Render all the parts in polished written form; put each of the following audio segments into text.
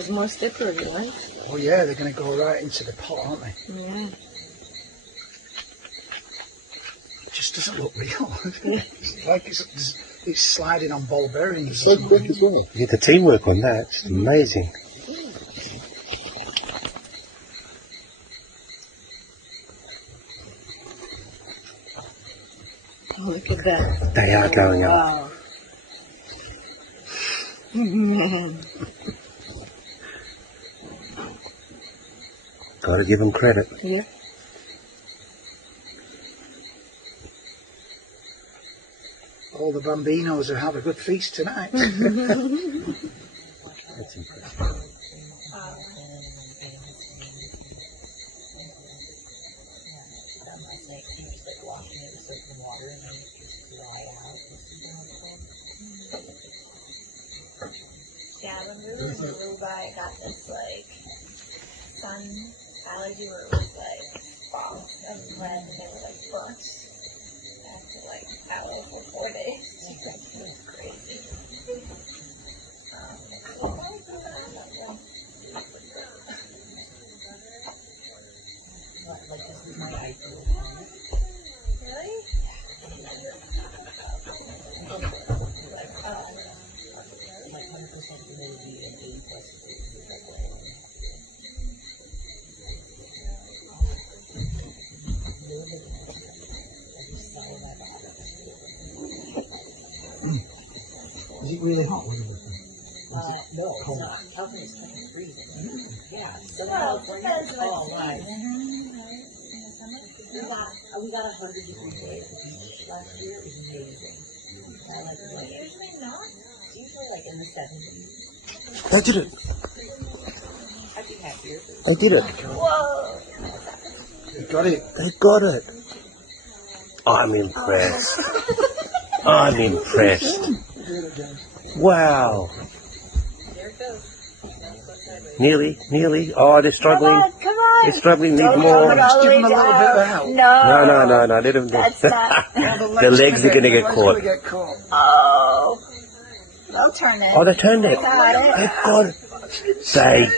There's more slippery, right? Oh yeah, they're going to go right into the pot, aren't they? Yeah. It just doesn't look real. It's like it's sliding on ball bearings. It's so quick as well. You get the teamwork on that. It's amazing. Oh, look at that. They are going up. Wow. Got to give them credit. Yeah. All the bambinos will have a good feast tonight. That's impressive. Yeah, when we were in Aruba, I got this like sun allergy where it was like spots of red and they were like burnt after like hours or 4 days. It was crazy. Really? Is it really hot? No, it's not. California's kind of freezing. Yeah, Southern California is all right. We got 100-degree days last year. It was amazing. I like it. Usually not. It's usually like in the 70s. They did it. I'd be happier. They did it. Whoa. They got it. They got it. I'm impressed. I'm impressed. Wow. There it goes. Nearly. Oh, they're struggling. Come on. They're struggling. Need Don't more. go all Just the give way them a little down. bit of help. No. No. Let them go. That's not. The legs are going to get caught. Oh. They'll turn it. Oh, they turned it. Got it. They got it. They.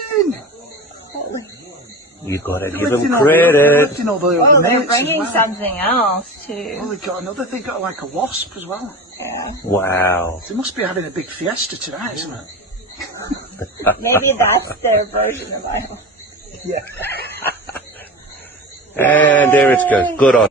You got to give them credit. Oh, they're bringing something else too. Oh, they got another. They got like a wasp as well. Yeah. Wow. They must be having a big fiesta tonight, isn't it? Maybe that's their version of my home. Yeah. And there it goes. Good on.